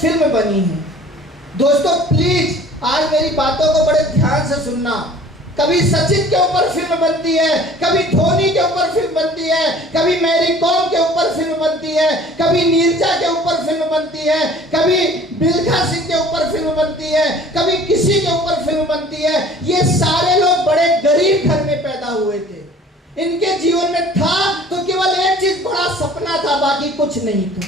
Film बनी है। दोस्तों प्लीज आज मेरी बातों को बड़े ध्यान से सुनना। कभी सचिन के ऊपर फिल्म बनती है, कभी धोनी के ऊपर फिल्म बनती है, कभी मैरी कॉम के ऊपर फिल्म बनती है, कभी नीरजा के ऊपर फिल्म बनती है, कभी मिल्खा सिंह के ऊपर फिल्म बनती है, कभी किसी के ऊपर फिल्म बनती है। ये सारे लोग बड़े गरीब घर में पैदा हुए थे। इनके जीवन में था तो केवल एक चीज, बड़ा सपना था, बाकी कुछ नहीं था।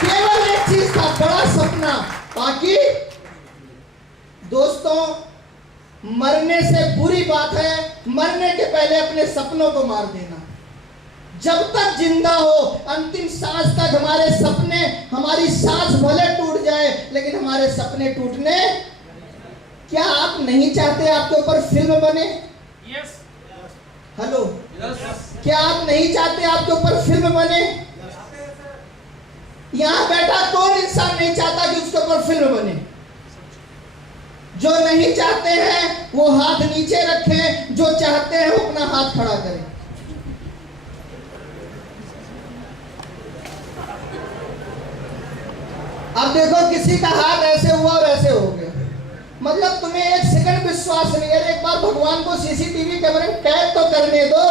केवल एक चीज था, बड़ा सपना, बाकी। दोस्तों मरने से बुरी बात है मरने के पहले अपने सपनों को मार देना। जब तक जिंदा हो, अंतिम सांस तक हमारे सपने, हमारी सांस भले टूट जाए लेकिन हमारे सपने टूटने। क्या आप नहीं चाहते आपके ऊपर फिल्म बने? यस। हेलो, क्या आप नहीं चाहते आपके ऊपर फिल्म बने? यहां बैठा कौन इंसान नहीं चाहता कि उसके ऊपर फिल्म बने? जो नहीं चाहते हैं वो हाथ नीचे रखें, जो चाहते हैं वो अपना हाथ खड़ा करें। अब देखो किसी का हाथ ऐसे हुआ और ऐसे हो गया, मतलब तुम्हें एक सेकंड विश्वास नहीं है। एक बार भगवान को सीसीटीवी कैमरे में कैद तो करने दो,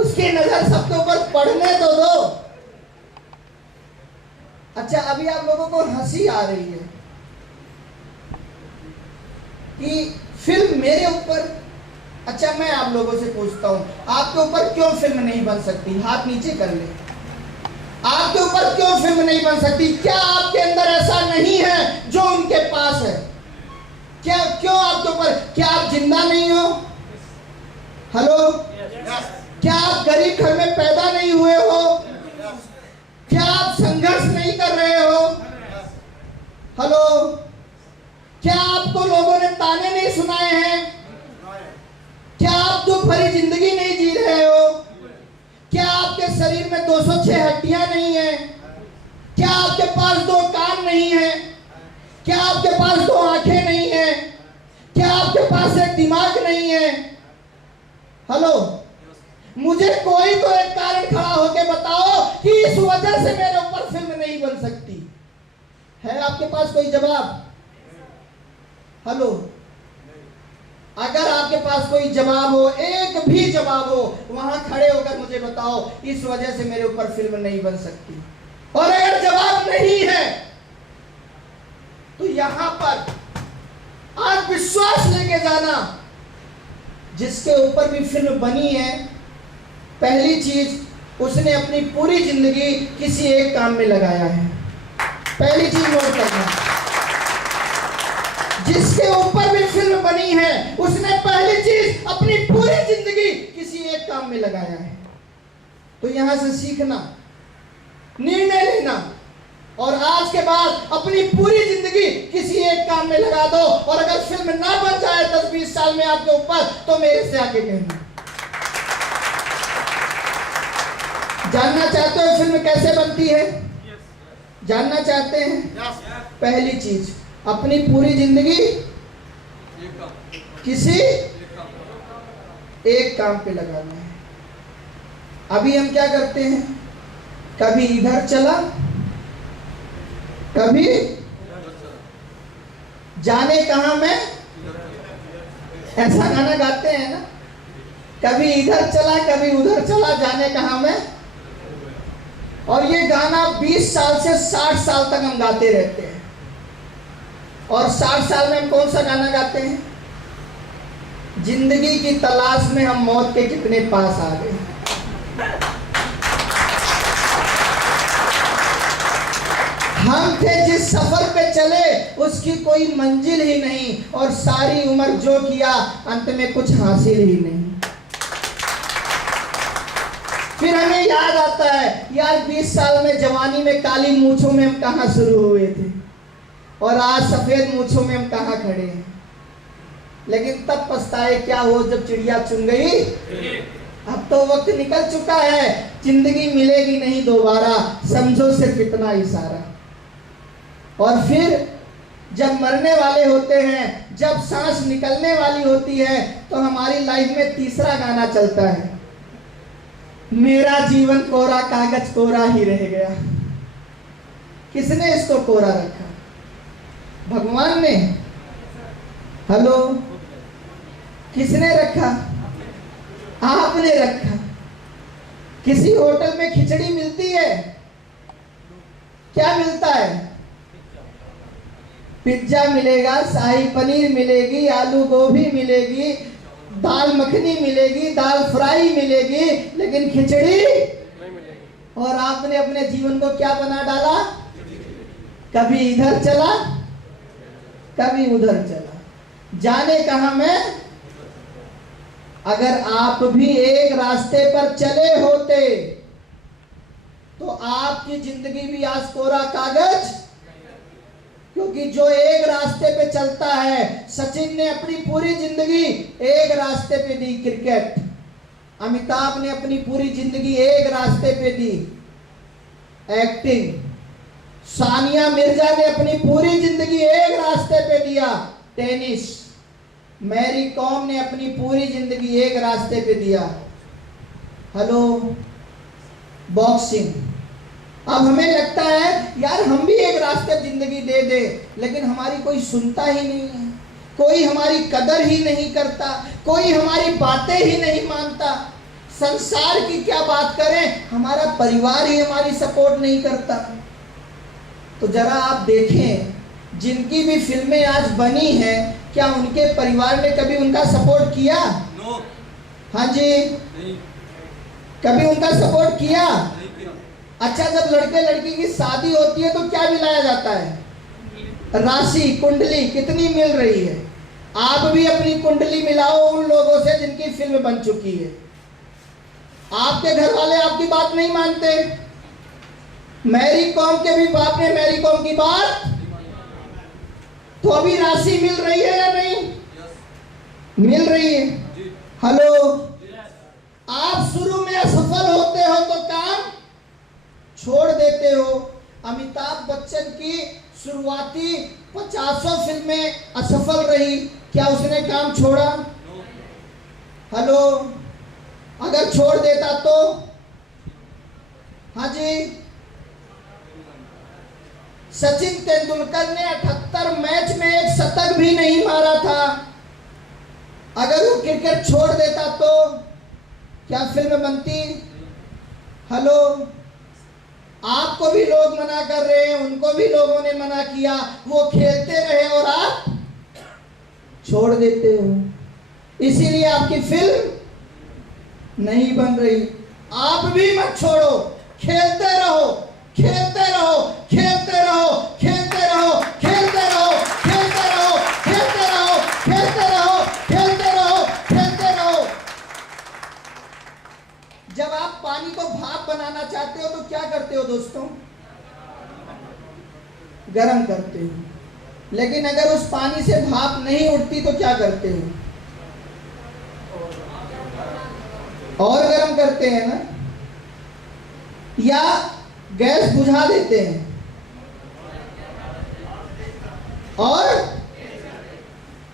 उसकी नजर सबके ऊपर पड़ने तो दो। अच्छा, अभी आप लोगों को हंसी आ रही है कि फिल्म मेरे ऊपर। अच्छा, मैं आप लोगों से पूछता हूं, आपके ऊपर क्यों फिल्म नहीं बन सकती? हाथ नीचे कर ले। आपके ऊपर क्यों फिल्म नहीं बन सकती? क्या आपके अंदर ऐसा नहीं है जो उनके पास है? क्या क्यों आपके ऊपर? क्या आप जिंदा नहीं हो? हेलो, क्या आप गरीब घर में पैदा नहीं हुए हो? क्या आप संघर्ष नहीं कर रहे हो? हेलो, क्या आपको लोगों ने ताने नहीं सुनाए हैं? क्या आप दुख भरी जिंदगी नहीं जी रहे हो? क्या आपके शरीर में 206 हड्डियां नहीं है? क्या आपके पास 2 कान नहीं है? क्या आपके पास 2 आंखें नहीं है? क्या आपके पास एक दिमाग नहीं है? हेलो, मुझे कोई तो एक कारण खड़ा होकर बताओ कि इस वजह से मेरे ऊपर फिल्म नहीं बन सकती। है आपके पास कोई जवाब? हेलो, अगर आपके पास कोई जवाब हो, एक भी जवाब हो, वहां खड़े होकर मुझे बताओ इस वजह से मेरे ऊपर फिल्म नहीं बन सकती। और अगर जवाब नहीं है तो यहां पर आज विश्वास लेके जाना, जिसके ऊपर भी फिल्म बनी है, पहली चीज उसने अपनी पूरी जिंदगी किसी एक काम में लगाया है। पहली चीज नोट करना, जिसके ऊपर भी फिल्म बनी है उसने पहली चीज अपनी पूरी जिंदगी किसी एक काम में लगाया है। तो यहां से सीखना, निर्णय लेना और आज के बाद अपनी पूरी जिंदगी किसी एक काम में लगा दो। और अगर फिल्म ना बन जाए 10-20 साल में आपके ऊपर, तो मेरे से आके कहना। जानना चाहते हो फिल्म कैसे बनती है? जानना चाहते हैं? पहली चीज, अपनी पूरी जिंदगी किसी एक काम पे लगाना है। अभी हम क्या करते हैं, कभी इधर चला, कभी जाने कहां मैं, ऐसा गाना गाते हैं ना, कभी इधर चला कभी उधर चला, जाने कहां मैं। और ये गाना 20 साल से 60 साल तक हम गाते रहते हैं। और 60 साल में हम कौन सा गाना गाते हैं? जिंदगी की तलाश में हम मौत के कितने पास आ गए। हम थे जिस सफर पे चले उसकी कोई मंजिल ही नहीं, और सारी उम्र जो किया अंत में कुछ हासिल ही नहीं। फिर हमें याद आता है, यार 20 साल में जवानी में काली मूंछों में हम कहां शुरू हुए थे और आज सफेद मूंछों में हम कहां खड़े हैं। लेकिन तब पछताए क्या हो जब चिड़िया चुन गई। अब तो वक्त निकल चुका है, जिंदगी मिलेगी नहीं दोबारा, समझो सिर्फ इतना इशारा। और फिर जब मरने वाले होते हैं, जब सांस निकलने वाली होती है, तो हमारी लाइफ में तीसरा गाना चलता है, मेरा जीवन कोरा कागज कोरा ही रह गया। किसने इसको कोरा रखा? भगवान ने? हेलो, किसने रखा? आपने रखा। किसी होटल में खिचड़ी मिलती है? क्या मिलता है? पिज्जा मिलेगा, शाही पनीर मिलेगी, आलू गोभी मिलेगी, दाल मखनी मिलेगी, दाल फ्राई मिलेगी, लेकिन खिचड़ी नहीं मिलेगी। और आपने अपने जीवन को क्या बना डाला? कभी इधर चला, कभी उधर चला, जाने कहां में। अगर आप भी एक रास्ते पर चले होते तो आपकी जिंदगी भी आज कोरा कागज, क्योंकि जो एक रास्ते पे चलता है, सचिन ने अपनी पूरी जिंदगी एक रास्ते पे दी, क्रिकेट। अमिताभ ने अपनी पूरी जिंदगी एक रास्ते पे दी, एक्टिंग। सानिया मिर्जा ने अपनी पूरी जिंदगी एक रास्ते पे दिया, टेनिस। मैरी कॉम ने अपनी पूरी जिंदगी एक रास्ते पे दिया, हेलो, बॉक्सिंग। अब हमें लगता है यार हम भी एक रास्ते जिंदगी दे दे, लेकिन हमारी कोई सुनता ही नहीं है, कोई हमारी कदर ही नहीं करता, कोई हमारी बातें ही नहीं मानता। संसार की क्या बात करें, हमारा परिवार ही हमारी सपोर्ट नहीं करता। तो जरा आप देखें, जिनकी भी फिल्में आज बनी हैं, क्या उनके परिवार ने कभी उनका सपोर्ट किया? नो। हाँ जी, नहीं। कभी उनका सपोर्ट किया? अच्छा, जब लड़के लड़की की शादी होती है तो क्या मिलाया जाता है? राशि, कुंडली कितनी मिल रही है। आप भी अपनी कुंडली मिलाओ उन लोगों से जिनकी फिल्म बन चुकी है। आपके घर वाले आपकी बात नहीं मानते। मैरी कॉम के भी बाप ने मैरी कॉम की बात, तो अभी राशि मिल रही है या नहीं? मिल रही है। हेलो, आप शुरू में असफल होते हो तो काम छोड़ देते हो। अमिताभ बच्चन की शुरुआती 50 फिल्में असफल रही, क्या उसने काम छोड़ा? हेलो, अगर छोड़ देता तो? हाँ जी, सचिन तेंदुलकर ने 78 मैच में एक शतक भी नहीं मारा था। अगर वो क्रिकेट छोड़ देता तो क्या फिल्म बनती? हेलो, आपको भी लोग मना कर रहे हैं, उनको भी लोगों ने मना किया, वो खेलते रहे और आप छोड़ देते हो, इसीलिए आपकी फिल्म नहीं बन रही। आप भी मत छोड़ो, खेलते रहो, खेलते रहो, खेलते रहो, खेलते रहो, खेलते रहो, खेलते रहो, खेलते रहो, खेलते रहो, खेलते रहो, खेलते रहो। जब आप पानी को भाप बनाना चाहते हो तो क्या करते हो दोस्तों? गर्म करते हो। लेकिन अगर उस पानी से भाप नहीं उठती तो क्या करते हो? और गर्म करते हैं ना, या गैस बुझा देते हैं। और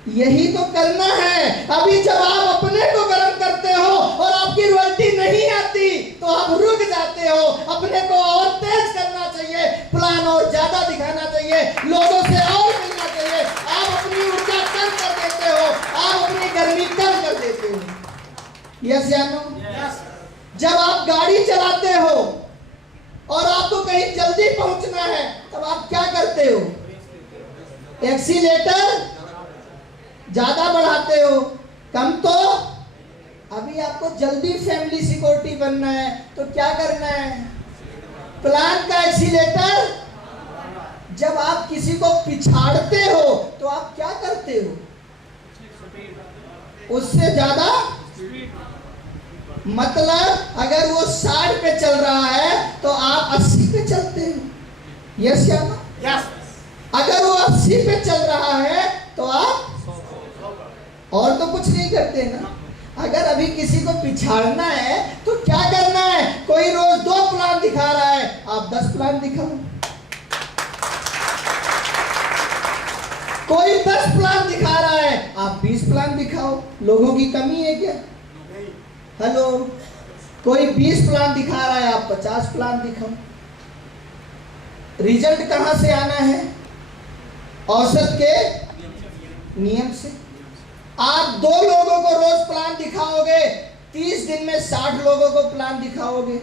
यही तो करना है। अभी जब आप अपने को गर्म करते हो और आपकी रॉयल्टी नहीं आती तो आप रुक जाते हो। अपने को और तेज करना चाहिए, प्लान और ज्यादा दिखाना चाहिए, लोगों से और मिलना चाहिए। आप अपनी ऊर्जा कम कर देते हो, आप अपनी गर्मी कम कर देते हो। यस या नो? जब आप गाड़ी चलाते हो और आपको कहीं जल्दी पहुंचना है, तब आप क्या करते हो? एक्सीलेटर ज्यादा बढ़ाते हो, कम तो? अभी आपको जल्दी फैमिली सिक्योरिटी बनना है तो क्या करना है? प्लान का एक्सीलेटर। जब आप किसी को पिछाड़ते हो तो आप क्या करते हो? उससे ज्यादा, मतलब अगर वो 60 पे चल रहा है तो आप 80 पे चलते हो। यस या नो? यस। अगर वो 80 पे चल रहा है तो आप और तो कुछ नहीं करते ना। अगर अभी किसी को पिछाड़ना है तो क्या करना है? कोई रोज 2 प्लान दिखा रहा है, आप 10 प्लान दिखाओ। कोई 10 प्लान दिखा रहा है, आप 20 प्लान दिखाओ। लोगों की कमी है क्या? हेलो, कोई 20 प्लान दिखा रहा है, आप 50 प्लान दिखाओ। रिजल्ट कहां से आना है? औसत के नियम से। आप 2 लोगों को रोज प्लान दिखाओगे, 30 दिन में 60 लोगों को प्लान दिखाओगे,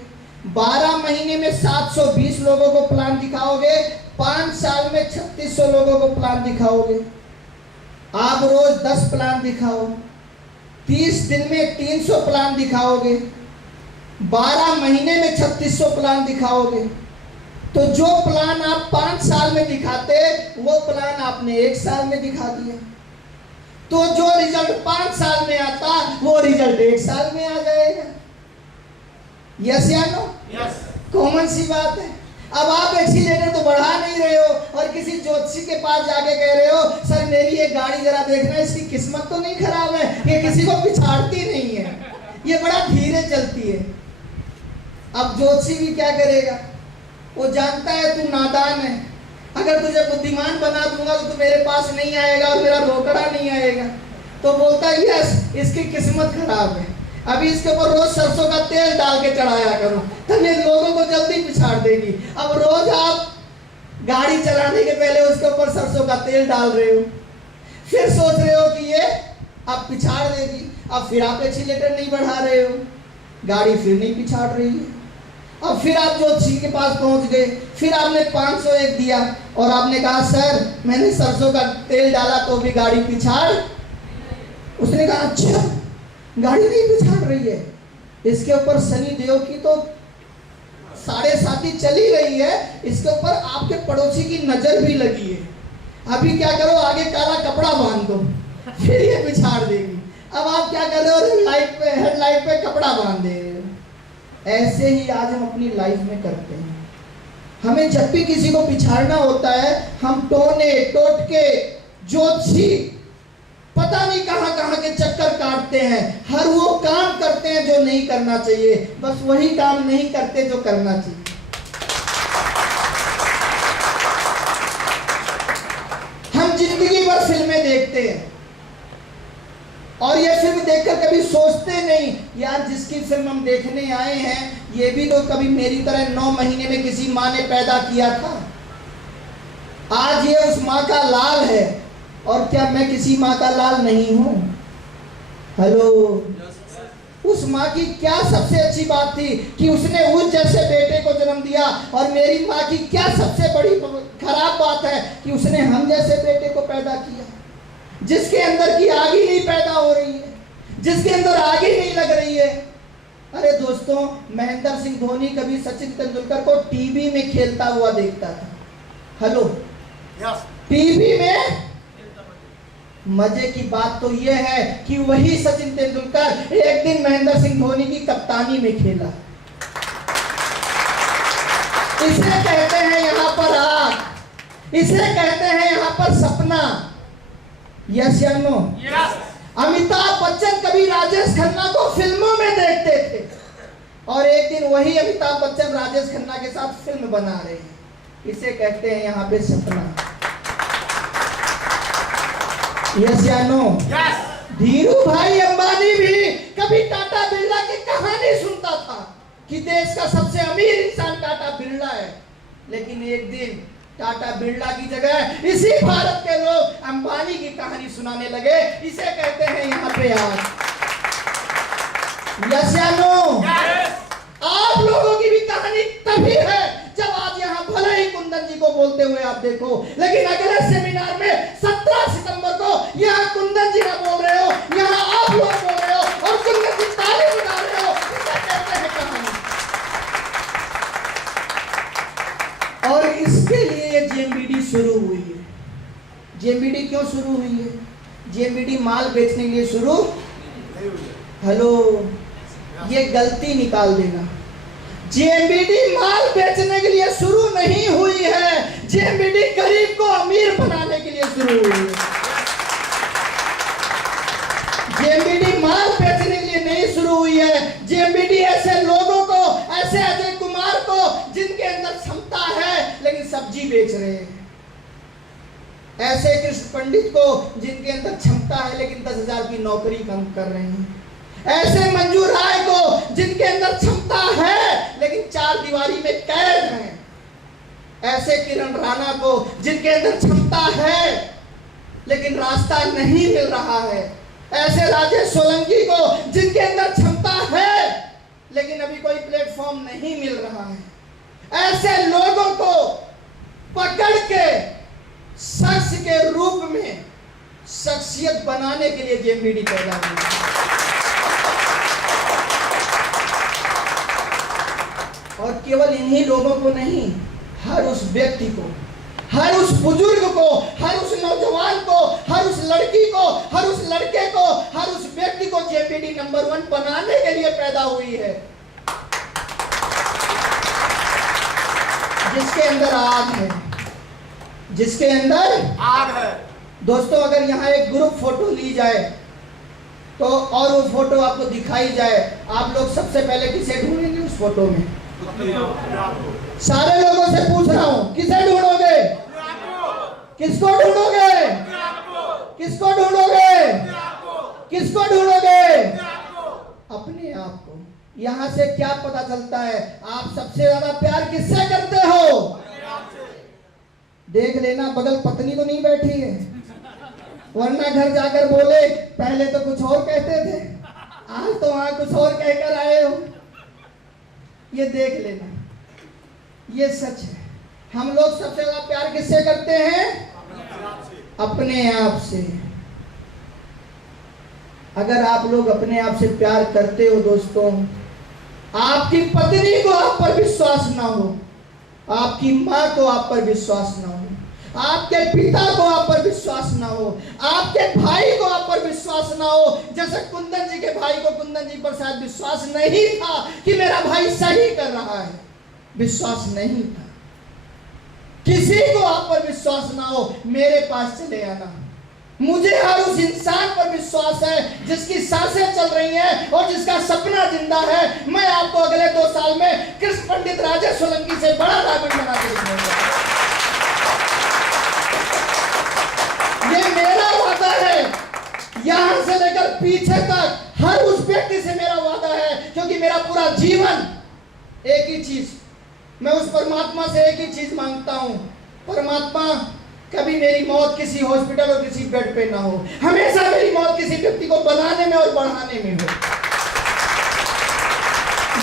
12 महीने में 720 लोगों को प्लान दिखाओगे, 5 साल में 3600 लोगों को प्लान दिखाओगे। आप रोज 10 प्लान दिखाओ, 30 दिन में 300 प्लान दिखाओगे, 12 महीने में 3600 प्लान दिखाओगे। तो जो प्लान आप 5 साल में दिखाते, वो प्लान आपने 1 साल में दिखा दिया। तो जो रिजल्ट 5 साल में आता, वो रिजल्ट 1 साल में आ जाएगा। यस या नो? यस। कॉमन सी बात है। अब आप एक्सीलेटर तो बढ़ा नहीं रहे हो और किसी ज्योतिषी के पास जाके कह रहे हो, सर मेरी ये गाड़ी जरा देखना, इसकी किस्मत तो नहीं खराब है, ये किसी को पिछाड़ती नहीं है, ये बड़ा धीरे चलती है। अब ज्योतिषी भी क्या करेगा? वो जानता है तू नादान है, अगर तुझे बुद्धिमान बना दूंगा तो तू मेरे पास नहीं आएगा और मेरा रोकड़ा नहीं आएगा। तो बोलता है यस, इसकी किस्मत खराब है, अभी इसके ऊपर रोज सरसों का तेल डाल के चढ़ाया करो, तब ये लोगों को जल्दी पिछाड़ देगी। अब रोज आप गाड़ी चलाने के पहले उसके ऊपर सरसों का तेल डाल रहे हो, फिर सोच रहे हो कि ये अब पिछाड़ देगी, अब फिर आप एक्सीलेटर नहीं बढ़ा रहे हो, गाड़ी फिर नहीं पिछाड़ रही है। अब फिर आप ज्योतिषी के पास पहुंच गए, फिर आपने 501 दिया और आपने कहा सर मैंने सरसों का तेल डाला तो भी गाड़ी पिछाड़। उसने कहा अच्छा गाड़ी नहीं पिछाड़ रही है, इसके ऊपर शनि देव की तो 7.5 चली रही है, इसके ऊपर आपके पड़ोसी की नजर भी लगी है, अभी क्या करो आगे काला कपड़ा बांध दो, फिर ये पिछाड़ देगी। अब आप क्या कर रहे हो? लाइट पे, हेडलाइट पे कपड़ा बांध दे रहे हो। ऐसे ही आज हम अपनी लाइफ में करते हैं। हमें जब भी किसी को पिछाड़ना होता है, हम टोने टोटके ज्योतिषी पता नहीं कहां कहां के चक्कर काटते हैं, हर वो काम करते हैं जो नहीं करना चाहिए, बस वही काम नहीं करते जो करना चाहिए। हम जिंदगी भर फिल्में देखते हैं और ये फिल्म देखकर कभी सोचते नहीं यार जिसकी फिल्म हम देखने आए हैं ये भी तो कभी मेरी तरह 9 महीने में किसी माँ ने पैदा किया था, आज ये उस माँ का लाल है और क्या मैं किसी माँ का लाल नहीं हूं? हेलो, उस माँ की क्या सबसे अच्छी बात थी कि उसने उस जैसे बेटे को जन्म दिया, और मेरी माँ की क्या सबसे बड़ी खराब बात है कि उसने हम जैसे बेटे को पैदा किया, जिसके अंदर की आग ही नहीं पैदा हो रही है, जिसके अंदर आग ही नहीं लग रही है। अरे दोस्तों, महेंद्र सिंह धोनी कभी सचिन तेंदुलकर को टीवी में खेलता हुआ देखता था। हेलो, टीवी में। मजे की बात तो यह है कि वही सचिन तेंदुलकर एक दिन महेंद्र सिंह धोनी की कप्तानी में खेला। इसे कहते हैं यहां पर आग, इसे कहते हैं यहां पर सपना। यस या नो? यस। अमिताभ बच्चन कभी राजेश खन्ना को फिल्मों में देखते थे और एक दिन वही अमिताभ बच्चन राजेश खन्ना के साथ फिल्म बना रहे हैं, इसे कहते हैं यहाँ पे सपना। यस या नो? यस। धीरू भाई अंबानी भी कभी टाटा बिरला की कहानी सुनता था कि देश का सबसे अमीर इंसान टाटा बिरला है, लेकिन एक दिन टाटा बिरला की जगह इसी भारत के लोग अंबानी की कहानी सुनाने लगे, इसे कहते हैं यहाँ पे आज। यस या नो? यस। आप लोगों की भी कहानी तभी है जब आज यहाँ भले ही कुंदन जी को बोलते हुए आप देखो, लेकिन अगले सेमिनार में 17 सितंबर को यहाँ कुंदन जी ना बोल रहे हो, यहाँ आप लोग बोल रहे हो और कुंदन जी ताली बजा रहे हो, इसे कहते हैं कहानी। और इसके लिए ये जेएमबीडी शुरू हुई है। जेएमबीडी क्यों शुरू हुई है? जेएमबीडी माल बेचने के लिए शुरू। हेलो, ये गलती निकाल देना, जेएमबीडी माल बेचने के लिए शुरू नहीं हुई है, जेएमबीडी गरीब को अमीर बनाने के लिए शुरू हुई है। जेएमबीडी माल बेचने के लिए नहीं शुरू हुई है, जेएमबीडी ऐसे लोगों को, ऐसे अजय कुमार को जिनके अंदर क्षमता है लेकिन सब्जी बेच रहे हैं, ऐसे कृष्ण पंडित को जिनके अंदर क्षमता है लेकिन 10,000 की नौकरी कम कर रहे हैं, ऐसे मंजू राय को जिनके अंदर क्षमता है लेकिन 4 दीवारी में कैद हैं, ऐसे किरण राणा को जिनके अंदर क्षमता है लेकिन रास्ता नहीं मिल रहा है, ऐसे राजेश सोलंकी को जिनके अंदर क्षमता है लेकिन अभी कोई प्लेटफॉर्म नहीं मिल रहा है, ऐसे लोगों को पकड़ के शख्स के रूप में शख्सियत बनाने के लिए जेएमबीडी पैदा हुई। और केवल इन्हीं लोगों को नहीं, हर उस व्यक्ति को, हर उस बुजुर्ग को, हर उस नौजवान को, हर उस लड़की को, हर उस लड़के को, हर उस व्यक्ति को जेएमबीडी नंबर 1 बनाने के लिए पैदा हुई है, जिसके अंदर आग है, जिसके अंदर आग है। दोस्तों, अगर यहाँ एक ग्रुप फोटो ली जाए तो और वो फोटो आपको दिखाई जाए, आप लोग सबसे पहले किसे ढूंढेंगे उस फोटो में? सारे लोगों से पूछ रहा हूं, किसे ढूंढोगे? किसको ढूंढोगे? किसको ढूंढोगे? किसको ढूंढोगे? अपने आप को। यहां से क्या पता चलता है? आप सबसे ज्यादा प्यार किससे करते हो? देख लेना बगल पत्नी तो नहीं बैठी है, वरना घर जाकर बोले पहले तो कुछ और कहते थे, आज तो वहां कुछ और कहकर आए हो। ये देख लेना, ये सच है। हम लोग सबसे ज्यादा प्यार किससे करते हैं? अपने आप से। अगर आप लोग अपने आप से प्यार करते हो दोस्तों, आपकी पत्नी को आप पर विश्वास ना हो, आपकी माँ को आप पर विश्वास ना हो, आपके पिता को आप पर विश्वास ना हो, आपके भाई को आप पर विश्वास ना हो, जैसे कुंदन जी के भाई को कुंदन जी पर शायद विश्वास नहीं था कि मेरा भाई सही कर रहा है, विश्वास नहीं था। किसी को आप पर विश्वास ना हो, मेरे पास चले आना। मुझे हर उस इंसान पर विश्वास है जिसकी सांसें चल रही हैं और जिसका सपना जिंदा है। मैं आपको अगले 2 साल में कृष्ण पंडित राजेश सोलंकी से बड़ा डायमंड बना के दिखाऊंगा। ये मेरा वादा है, यहां से लेकर पीछे तक हर उस व्यक्ति से मेरा वादा है, क्योंकि मेरा पूरा जीवन एक ही चीज, मैं उस परमात्मा से एक ही चीज मांगता हूं, परमात्मा कभी मेरी मौत किसी हॉस्पिटल और किसी बेड पे ना हो, हमेशा मेरी मौत किसी व्यक्ति को बनाने में और बढ़ाने में हो।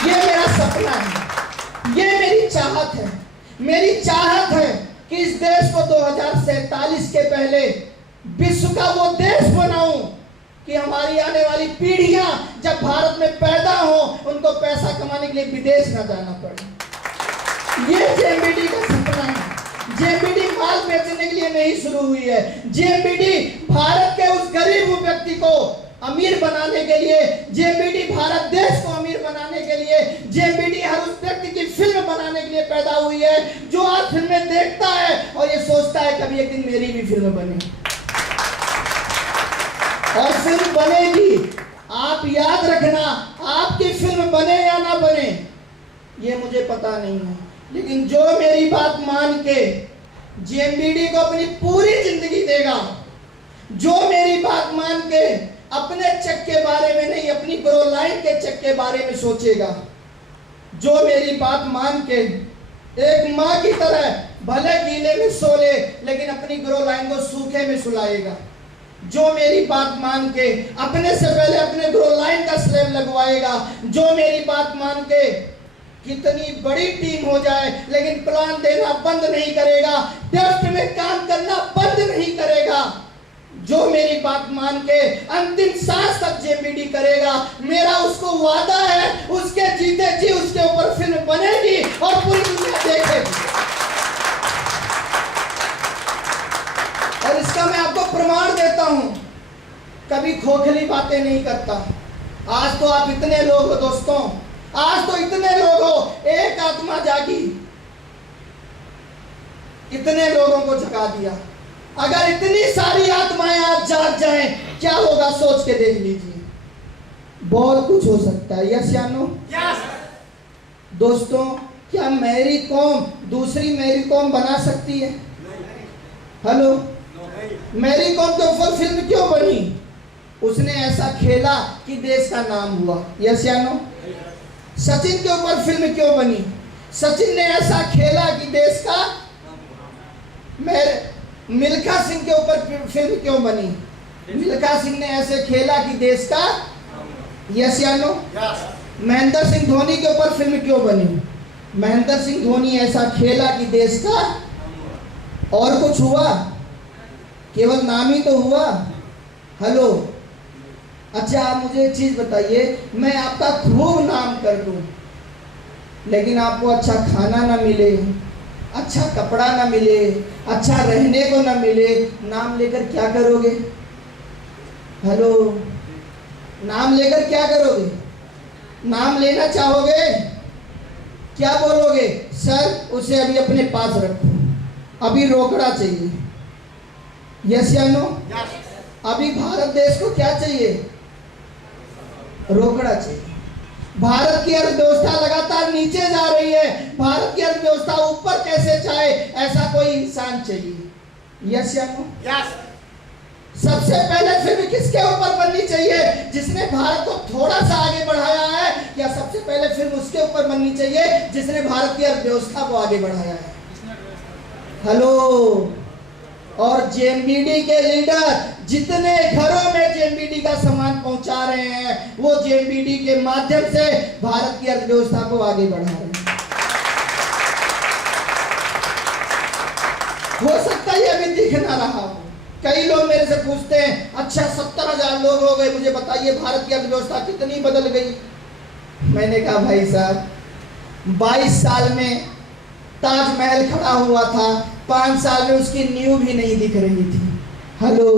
ये मेरा सपना है, ये मेरी चाहत है। मेरी चाहत है कि इस देश को 2047 के पहले विश्व का वो देश बनाऊं कि हमारी आने वाली पीढ़ियां जब भारत में पैदा हो, उनको पैसा कमाने के लिए विदेश न जाना पड़े। ये जेएमबीडी का सपना है। जेएमबीडी माल बेचने के लिए नहीं शुरू हुई है। जेएमबीडी भारत के उस गरीब व्यक्ति को अमीर बनाने के लिए, जेएमबीडी भारत देश को अमीर बनाने के लिए, जेएमबीडी हर उस व्यक्ति की फिल्म बनाने के लिए पैदा हुई है जो आज फिल्में देखता है और ये सोचता है कभी एक दिन मेरी भी फिल्म बने। और फिल्म बनेगी, आप याद रखना, आपकी फिल्म बने या ना बने ये मुझे पता नहीं है, लेकिन जो मेरी बात मान के जेएमबीडी को अपनी पूरी जिंदगी देगा, जो मेरी बात मान के अपने चेक के बारे में नहीं, अपनी ग्रो लाइन के चेक के बारे में सोचेगा, जो मेरी बात मान के एक माँ की तरह भले गीले में सो ले लेकिन अपनी ग्रो लाइन को सूखे में सुलाएगा, जो मेरी बात मान के अपने से पहले अपने ग्रो लाइन का स्लैब लगवाएगा, जो मेरी बात मान के कितनी बड़ी टीम हो जाए लेकिन प्लान देना बंद नहीं करेगा, टेस्ट में काम करना बंद नहीं करेगा, जो मेरी बात मान के अंतिम सांस तक जेएमबीडी करेगा, मेरा उसको वादा है, उसके जीते जी उसके ऊपर फिल्म बनेगी और पूरी दुनिया देखेगी। और इसका मैं आपको प्रमाण देता हूं, कभी खोखली बातें नहीं करता। आज तो आप इतने लोग हो दोस्तों, आज तो इतने लोग हो, एक आत्मा जागी, इतने लोगों को जगा दिया। अगर इतनी सारी आत्माएं आज जाग जाएं, क्या होगा सोच के देख लीजिए, बहुत कुछ हो सकता है। यस या नो? यस। दोस्तों, क्या मैरी कॉम दूसरी मैरी कॉम बना सकती है? हेलो, मैरी कॉम के ऊपर फिल्म क्यों बनी? उसने ऐसा खेला कि देश का नाम हुआ। यस या नो? सचिन के ऊपर फिल्म क्यों बनी? सचिन ने ऐसा खेला कि देश का मेरे मिल्खा सिंह के ऊपर फिल्म क्यों बनी? मिल्खा सिंह ने ऐसे खेला कि देश का, यस या नो? महेंद्र सिंह धोनी के ऊपर फिल्म क्यों बनी? महेंद्र सिंह धोनी ऐसा खेला कि देश का, और कुछ हुआ? केवल नाम ही तो हुआ। हेलो, अच्छा आप मुझे एक चीज बताइए, मैं आपका खूब नाम कर दूं लेकिन आपको अच्छा खाना ना मिले, अच्छा कपड़ा ना मिले, अच्छा रहने को ना मिले, नाम लेकर क्या करोगे? हेलो, नाम लेकर क्या करोगे? नाम लेना चाहोगे? क्या बोलोगे? सर उसे अभी अपने पास रखो, अभी रोकड़ा चाहिए, यस या नो? अभी भारत देश को क्या चाहिए? रोकड़ा चाहिए। भारत की अर्थव्यवस्था लगातार नीचे जा रही है, भारत की अर्थव्यवस्था ऊपर कैसे जाए ऐसा कोई इंसान चाहिए, यस या नो? सबसे पहले फिल्म किसके ऊपर बननी चाहिए? जिसने भारत को थोड़ा सा आगे बढ़ाया है, या सबसे पहले फिल्म उसके ऊपर बननी चाहिए जिसने भारत की अर्थव्यवस्था को आगे बढ़ाया है? हेलो, और जेएमबीडी के लीडर जितने घरों में जेएमबीडी का सामान पहुंचा रहे हैं, वो जेएमबीडी के माध्यम से भारत की अर्थव्यवस्था को आगे बढ़ा रहे हैं। हो सकता है अभी दिख ना रहा हो। कई लोग मेरे से पूछते हैं, अच्छा 70,000 लोग हो गए, मुझे बताइए भारत की अर्थव्यवस्था कितनी बदल गई? मैंने कहा भाई साहब, 22 साल में ताजमहल खड़ा हुआ था, 5 साल में उसकी नींव भी नहीं दिख रही थी। हेलो,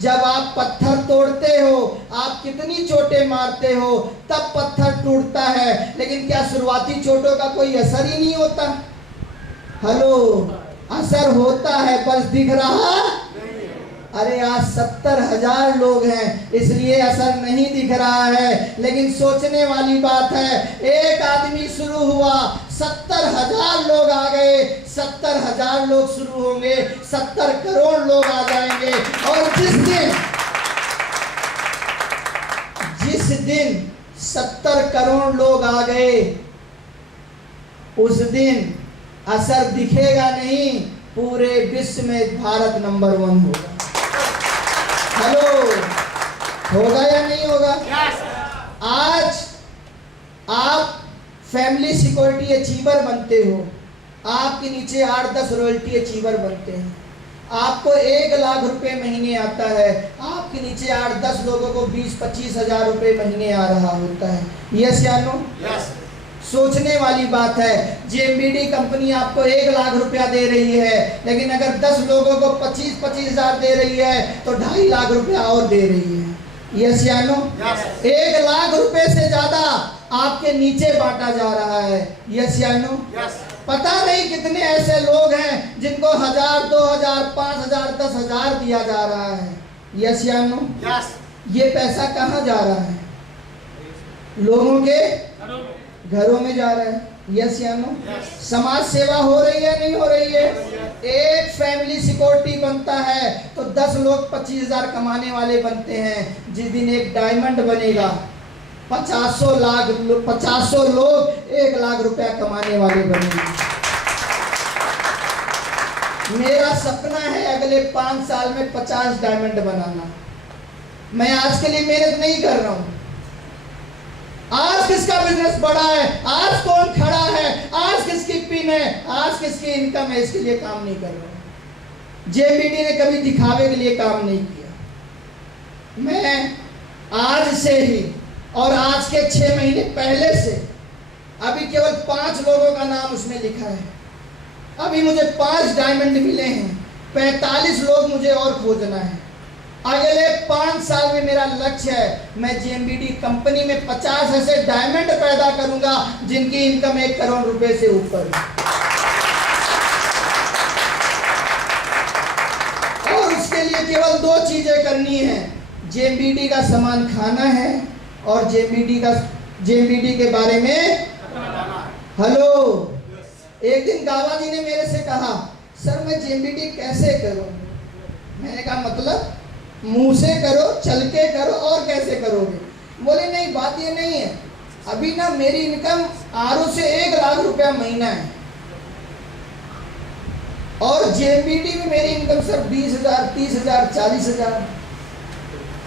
जब आप पत्थर तोड़ते हो, आप कितनी चोटें मारते हो, तब पत्थर टूटता है, लेकिन क्या शुरुआती चोटों का कोई असर ही नहीं होता? हेलो, असर होता है, बस दिख रहा। अरे आज 70,000 लोग हैं, इसलिए असर नहीं दिख रहा है, लेकिन सोचने वाली बात है, एक आदमी शुरू हुआ, 70,000 लोग आ गए, 70,000 लोग शुरू होंगे, 70 करोड़ लोग आ जाएंगे, और जिस दिन 70 करोड़ लोग आ गए, उस दिन असर दिखेगा नहीं, पूरे विश्व में भारत नंबर 1 होगा। हेलो, होगा या नहीं होगा? आज आप फैमिली सिक्योरिटी अचीवर बनते हो, आपके नीचे 8-10 रॉयल्टी अचीवर बनते हैं, आपको 1 लाख रुपए महीने आता है, आपके नीचे 8-10 लोगों को 20-25 हजार रुपए महीने आ रहा होता है, यस या नो? सोचने वाली बात है, जेएमबीडी कंपनी आपको 1 लाख रुपया दे रही है, लेकिन अगर 10 लोगों को 25-25 हजार दे रही है तो 2.5 लाख रुपया और दे रही है, यस या नो? 1 लाख रुपए से ज्यादा आपके नीचे बांटा जा रहा है, यस या नो? पता नहीं कितने ऐसे लोग हैं जिनको 1,000, 2,000, 5,000, 10,000 दिया जा रहा है, यस या नो? ये पैसा कहाँ जा रहा है? लोगों के घरों में जा रहा है, यस या नो? समाज सेवा हो रही है नहीं हो रही है? एक फैमिली सिक्योरिटी बनता है तो 10 लोग 25,000 कमाने वाले बनते हैं। जिस दिन एक डायमंड बनेगा, 50 लोग 1 लाख रुपया कमाने वाले बनेंगे। मेरा सपना है अगले 5 साल में 50 डायमंड बनाना। मैं आज के लिए मेहनत नहीं कर रहा हूं। आज किसका बिजनेस बड़ा है, आज कौन खड़ा है, आज किसकी पिन है, आज किसकी इनकम है, इसके लिए काम नहीं कर रहा। जेएमबीडी ने कभी दिखावे के लिए काम नहीं किया। मैं आज से ही और आज के 6 महीने पहले से अभी केवल 5 लोगों का नाम उसमें लिखा है। अभी मुझे 5 डायमंड मिले हैं, 45 लोग मुझे और खोजना है। अगले 5 साल में मेरा लक्ष्य है, मैं जेएमबीडी कंपनी में 50 ऐसे डायमंड पैदा करूंगा जिनकी इनकम 1 करोड़ रुपए से ऊपर है। और उसके लिए केवल 2 चीजें करनी है, जेएमबीडी का सामान खाना है और जेएमबीडी के बारे में। हेलो, एक दिन गावा जी ने मेरे से कहा, सर मैं जेएमबीडी कैसे करूं? मैंने कहा मतलब मुंह से करो, चल के करो, और कैसे करोगे? बोले नहीं, बात ये नहीं है, अभी ना मेरी इनकम आरओ से 1 लाख रुपया महीना है और जेपीटी में मेरी इनकम सर 20,000, 30,000, 40,000।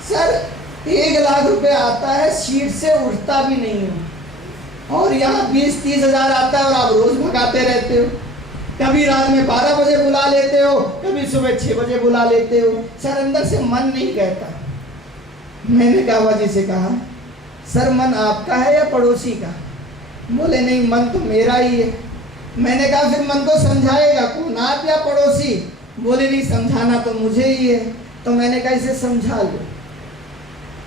सर 1 लाख रुपए आता है, सीट से उठता भी नहीं हूँ, और यहाँ 20-30,000 आता है और आप रोज भगाते रहते हो। कभी रात में 12 बजे बुला लेते हो, कभी सुबह 6 बजे बुला लेते हो। सर अंदर से मन नहीं कहता। मैंने गावा जी से कहा, सर मन आपका है या पड़ोसी का? बोले नहीं, मन तो मेरा ही है। मैंने कहा फिर मन को समझाएगा कौन, आप या पड़ोसी? बोले नहीं, समझाना तो मुझे ही है। तो मैंने कहा इसे समझा लो,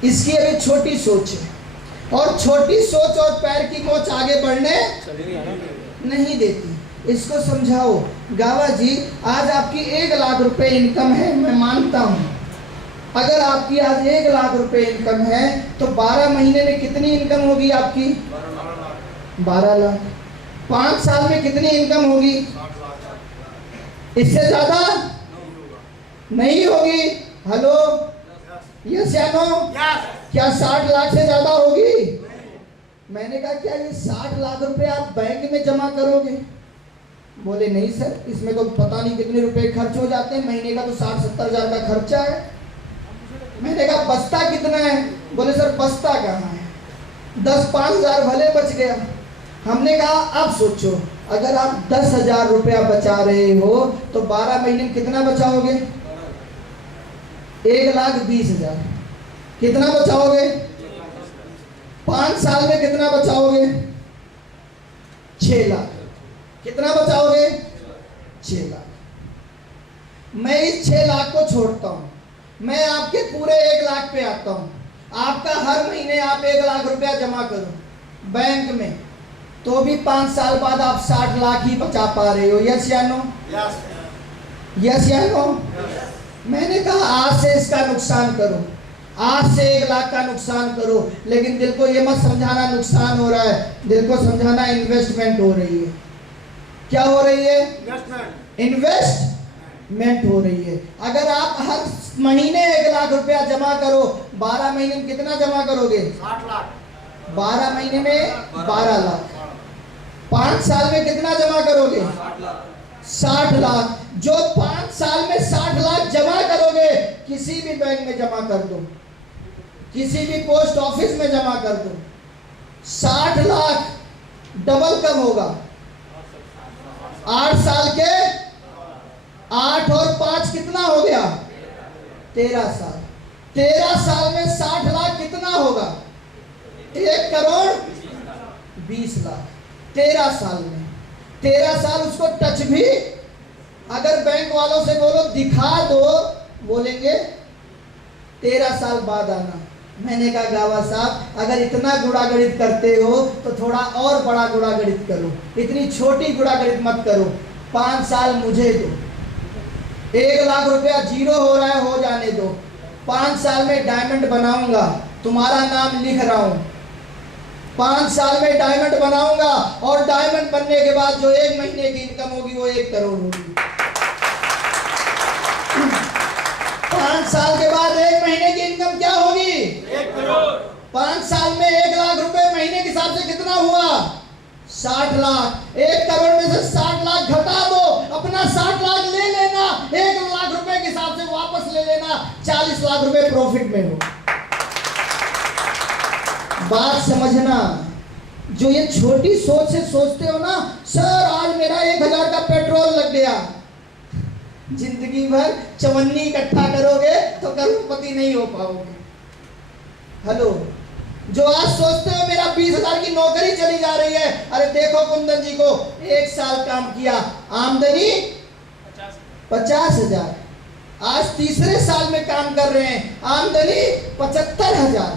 इसकी अभी छोटी सोच है, और छोटी सोच और पैर की मोच आगे बढ़ने नहीं देती। इसको समझाओ। गावा जी आज आपकी 1 लाख रुपए इनकम है, मैं मानता हूँ। अगर आपकी आज 1 लाख रुपए इनकम है तो 12 महीने में कितनी इनकम होगी आपकी? 12 लाख। 5 साल में कितनी इनकम होगी? इससे ज्यादा नहीं होगी। हेलो, यस या नो? क्या 60 लाख से ज्यादा होगी? मैंने कहा क्या ये 60 लाख रुपए आप बैंक में जमा करोगे? बोले नहीं सर, इसमें तो पता नहीं कितने रुपए खर्च हो जाते हैं, महीने का तो 60-70 हजार का खर्चा है। मैंने कहा बचता कितना है? बोले सर बचता कहाँ है, 10-5 हजार भले बच गया। हमने कहा अब सोचो, अगर आप 10,000 रुपया बचा रहे हो तो 12 महीने में कितना बचाओगे? 1,20,000। कितना बचाओगे? 5 साल में कितना बचाओगे? 6 लाख। कितना बचाओगे? 6 लाख। मैं इस 6 लाख को छोड़ता हूं, मैं आपके पूरे 1 लाख पे आता हूं। आपका हर महीने आप 1 लाख रुपया जमा करो बैंक में, तो भी 5 साल बाद आप 60 लाख ही बचा पा रहे हो। यस या नो? यस या नो? मैंने कहा आज से इसका नुकसान करो, आज से 1 लाख का नुकसान करो, लेकिन दिल को ये मत समझाना नुकसान हो रहा है, दिल को समझाना इन्वेस्टमेंट हो रही है। क्या हो रही है? इन्वेस्टमेंट हो रही है। अगर आप हर महीने 1 लाख रुपया जमा करो, 12 महीने में कितना जमा करोगे? 60 लाख। 12 महीने में 12 लाख। 5 साल में कितना जमा करोगे? 60 लाख। जो 5 साल में 60 लाख जमा करोगे, किसी भी बैंक में जमा कर दो, किसी भी पोस्ट ऑफिस में जमा कर दो, 60 लाख डबल कब होगा? 8 साल के 8 और 5 कितना हो गया? 13 साल। 13 साल में 60 लाख कितना होगा? 1 करोड़ 20 लाख। 13 साल में, 13 साल उसको टच भी, अगर बैंक वालों से बोलो दिखा दो, बोलेंगे 13 साल बाद आना। मैंने कहा गावा साहब अगर इतना गुणा गणित करते हो तो थोड़ा और बड़ा गुणा गणित करो, इतनी छोटी गुणा गणित मत करो। 5 साल मुझे दो, 1 लाख रुपया जीरो हो रहा है, हो जाने दो। 5 साल में डायमंड बनाऊंगा, तुम्हारा नाम लिख रहा हूं। 5 साल में डायमंड बनाऊंगा, और डायमंड बनने के बाद जो 1 महीने की इनकम होगी वो 1 करोड़ होगी। 5 साल के बाद 1 महीने की इनकम क्या होगी? 1 करोड़। 5 साल में 1 लाख रुपए महीने के हिसाब से कितना हुआ? 60 लाख। 1 करोड़ में से 60 लाख घटा दो, अपना 60 लाख ले लेना, 1 लाख रुपए के हिसाब से वापस ले लेना, 40 लाख रुपए प्रॉफिट में हो। बात समझना। जो ये छोटी सोच से सोचते हो ना, सर आज मेरा 1,000 का पेट्रोल लग गया, जिंदगी भर चवन्नी इकट्ठा करोगे तो करोड़पति नहीं हो पाओगे। हेलो, जो आज सोचते हो मेरा 20,000 की नौकरी चली जा रही है, अरे देखो कुंदन जी को 1 साल काम किया, आमदनी 50,000, आज तीसरे साल में काम कर रहे हैं, आमदनी 75,000।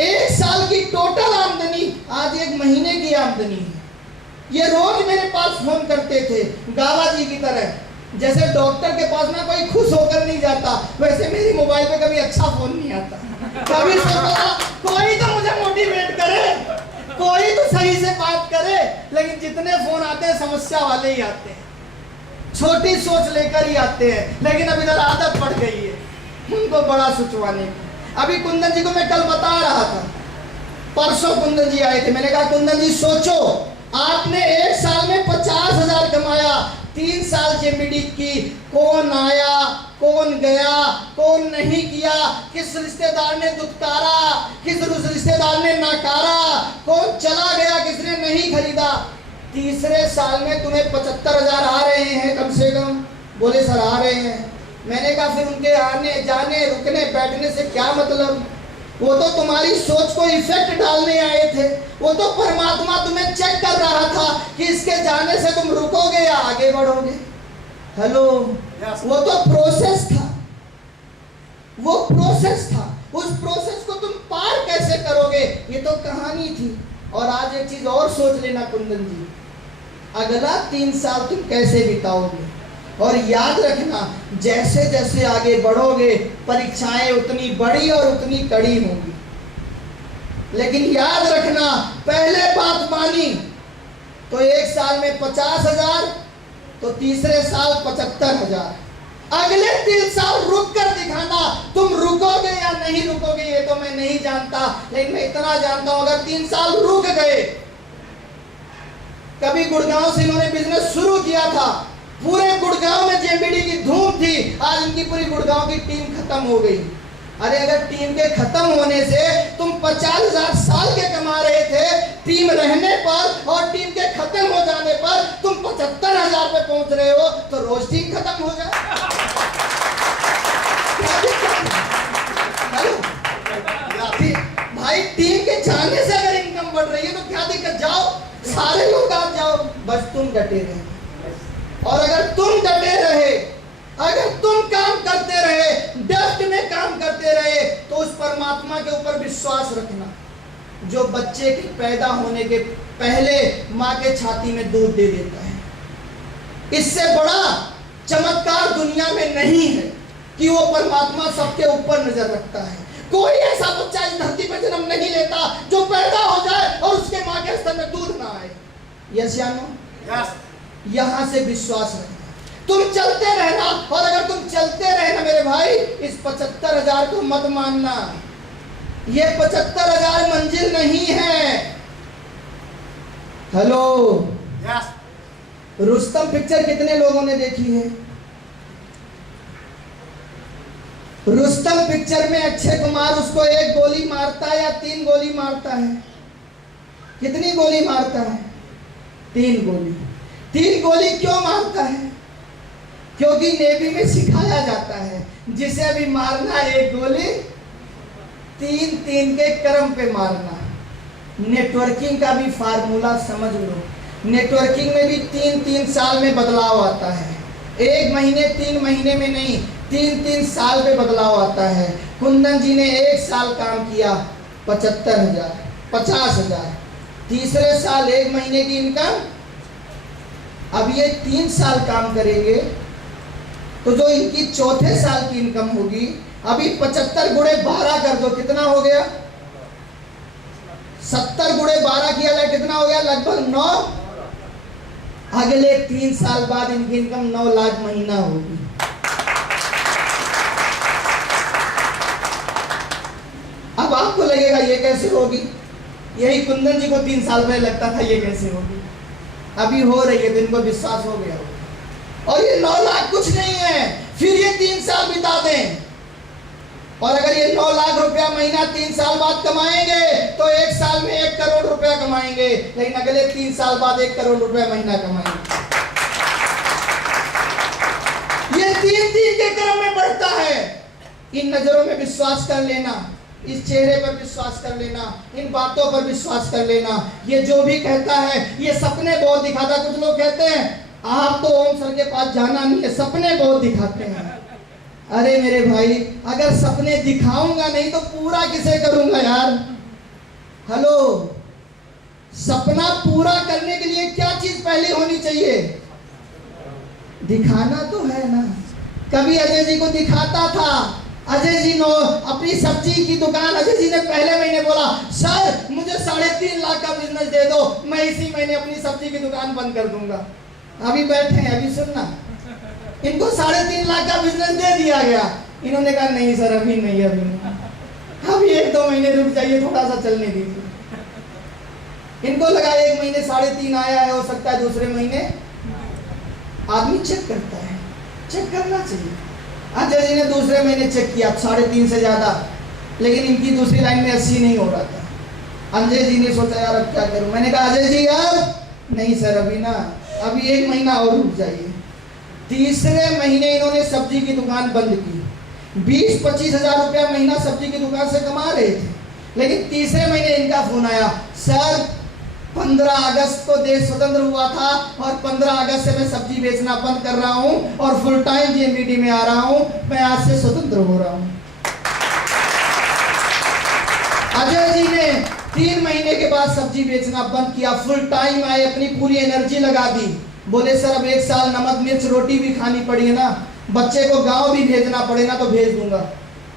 1 साल की टोटल आमदनी आज 1 महीने की आमदनी है। ये रोज मेरे पास फोन करते थे गावा जी की तरह, जैसे डॉक्टर के पास ना कोई खुश होकर नहीं जाता, वैसे मेरी मोबाइल पे कभी अच्छा फोन नहीं आता। कभी सोचता था कोई तो मुझे मोटिवेट करे, कोई तो सही से बात करे, लेकिन जितने फोन आते हैं समस्या वाले ही आते हैं, छोटी सोच लेकर ही आते हैं। लेकिन अभी जरा आदत पड़ गई है उनको बड़ा सोचवाने की। अभी कुंदन जी को मैं कल बता रहा था, परसों कुंदन जी आए थे, मैंने कहा कुंदन जी सोचो, आपने 1 साल में 50,000 कमाया, 3 साल जेबीडी की, कौन आया, कौन गया, कौन नहीं किया, किस रिश्तेदार ने दुत्कारा, किस रिश्तेदार ने नकारा, कौन चला गया, किसने नहीं खरीदा। तीसरे साल में तुम्हें 75,000 आ रहे हैं कम से कम। बोले सर आ रहे हैं। मैंने कहा फिर उनके आने जाने रुकने बैठने से क्या मतलब? वो तो तुम्हारी सोच को इफेक्ट डालने आए थे। वो तो परमात्मा तुम्हें चेक कर रहा था कि इसके जाने से तुम रुकोगे या आगे बढ़ोगे। हेलो, वो तो प्रोसेस था, वो प्रोसेस था। उस प्रोसेस को तुम पार कैसे करोगे, ये तो कहानी थी। और आज एक चीज और सोच लेना कुंदन जी, अगला 3 साल तुम कैसे बिताओगे। और याद रखना, जैसे जैसे आगे बढ़ोगे परीक्षाएं उतनी बड़ी और उतनी कड़ी होंगी। लेकिन याद रखना, पहले बात मानी तो 1 साल में 50,000, तो तीसरे साल 75,000। अगले 3 साल रुक कर दिखाना। तुम रुकोगे या नहीं रुकोगे ये तो मैं नहीं जानता, लेकिन मैं इतना जानता हूं, अगर 3 साल रुक गए। कभी गुड़गांव से इन्होंने बिजनेस शुरू किया था, पूरे गुड़गांव में जेबीडी की धूम थी। आज इनकी पूरी गुड़गांव की टीम खत्म हो गई। अरे अगर टीम के खत्म होने से तुम 50,000 साल के कमा रहे थे, टीम रहने पर और टीम के खत्म हो जाने पर तुम 75,000 पे पहुंच रहे हो, तो रोज टीम खत्म हो जाए। भाई टीम के जाने से अगर इनकम बढ़ रही है तो क्या दिक्कत? जाओ, सारे लोग आ जाओ, बस तुम डटे रहे। और अगर तुम डटे रहे, अगर तुम काम करते रहे, डेप्थ में काम करते रहे, तो उस परमात्मा के ऊपर विश्वास रखना जो बच्चे के पैदा होने के पहले माँ के छाती में दूध दे देता है। इससे बड़ा चमत्कार दुनिया में नहीं है कि वो परमात्मा सबके ऊपर नजर रखता है। कोई ऐसा बच्चा इस धरती पर जन्म नहीं लेता जो पैदा हो जाए और उसके माँ के स्तन में दूध ना आए। यस या नो? यस। यहां से विश्वास रखना, तुम चलते रहना। और अगर तुम चलते रहना मेरे भाई, इस 75,000 को मत मानना। ये 75,000 मंजिल नहीं है। Hello, yes. रुस्तम पिक्चर कितने लोगों ने देखी है? रुस्तम पिक्चर में अक्षय कुमार उसको 1 गोली मारता है या 3 गोली मारता है? कितनी गोली मारता है? 3 गोली। 3 गोली क्यों मारता है? क्योंकि नेवी में सिखाया जाता है जिसे भी मारना 1 गोली 3-3 के क्रम पे मारना। नेटवर्किंग का भी फार्मूला समझ लो। नेटवर्किंग में भी 3-3 साल में बदलाव आता है। 1 महीने 3 महीने में नहीं, 3-3 साल पे बदलाव आता है। कुंदन जी ने 1 साल काम किया, 75,000, 50,000। तीसरे साल 1 महीने की इनकम। अब ये 3 साल काम करेंगे तो जो इनकी चौथे साल की इनकम होगी, अभी 75 गुणे 12 कर दो, कितना हो गया? 70 गुणे 12 किया जाए कितना हो गया? लगभग 9। अगले 3 साल बाद इनकी इनकम 9 लाख महीना होगी। अब आपको लगेगा ये कैसे होगी? यही कुंदन जी को 3 साल पहले लगता था ये कैसे होगी। अभी हो रही है तो इनको विश्वास हो गया। और ये 9 लाख कुछ नहीं है, फिर ये 3 साल बिता दें। और अगर ये 9 लाख रुपया महीना 3 साल बाद कमाएंगे तो 1 साल में 1 करोड़ रुपया कमाएंगे। लेकिन अगले 3 साल बाद 1 करोड़ रुपया महीना कमाएंगे। ये 3-3 के क्रम में बढ़ता है। इन नजरों में विश्वास कर लेना, इस चेहरे पर विश्वास कर लेना, इन बातों पर विश्वास कर लेना। ये जो भी कहता है ये सपने बहुत दिखाता है। कुछ लोग कहते हैं आप तो ओम सर के पास जाना नहीं है, सपने बहुत दिखाते हैं। अरे मेरे भाई, अगर सपने दिखाऊंगा नहीं तो पूरा किसे करूंगा यार? हेलो, सपना पूरा करने के लिए क्या चीज पहले होनी चाहिए? दिखाना तो है ना। कभी अजय जी को दिखाता था, अजय जी ने अपनी सब्जी की दुकान, अजय जी ने पहले महीने बोला सर मुझे 3.5 लाख का बिजनेस दे दो, मैं इसी महीने अपनी सब्जी की दुकान बंद कर दूंगा। अभी बैठे हैं, अभी सुनना, इनको 3.5 लाख का बिजनेस दे दिया गया। इन्होंने कहा नहीं सर अभी नहीं, अभी 1-2 महीने रुक जाइए, थोड़ा सा चलने दीजिए। इनको लगा 1 महीने 3.5 आया है, हो सकता है दूसरे महीने आदमी चेक करता है, चेक करना चाहिए। अजय जी ने दूसरे महीने चेक किया 3.5 से ज़्यादा, लेकिन इनकी दूसरी लाइन में 80 नहीं हो रहा था। अजय जी ने सोचा यार अब क्या करूं। मैंने कहा अजय जी यार नहीं सर अभी ना, अभी 1 महीना और रुक जाइए। तीसरे महीने इन्होंने सब्जी की दुकान बंद की। 20-25 हज़ार रुपया महीना सब्जी की दुकान से कमा रहे थे, लेकिन तीसरे महीने इनका फोन आया, सर 15 अगस्त को देश स्वतंत्र हुआ था और 15 अगस्त से मैं सब्जी बेचना बंद कर रहा हूं और फुल टाइम जेएमबीटी में आ रहा हूं, मैं आज से स्वतंत्र हो रहा हूं। अजय जी ने 3 महीने के बाद सब्जी बेचना बंद किया, फुल टाइम आए, अपनी पूरी एनर्जी लगा दी। बोले सर अब 1 साल नमक मिर्च रोटी भी खानी पड़ी है ना, बच्चे को गांव भी भेजना पड़े ना तो भेज दूंगा,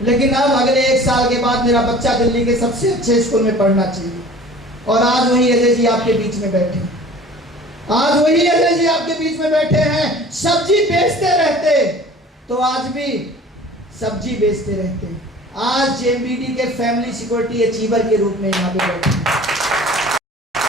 लेकिन अब अगले 1 साल के बाद मेरा बच्चा दिल्ली के सबसे अच्छे स्कूल में पढ़ना चाहिए। और आज वही अजय जी आपके बीच में बैठे, आज वही अजय जी आपके बीच में बैठे हैं। सब्जी बेचते रहते तो आज भी सब्जी बेचते रहते, आज जेएमबीटी के फैमिली सिक्योरिटी अचीवर के रूप में यहाँ पे बैठे हैं।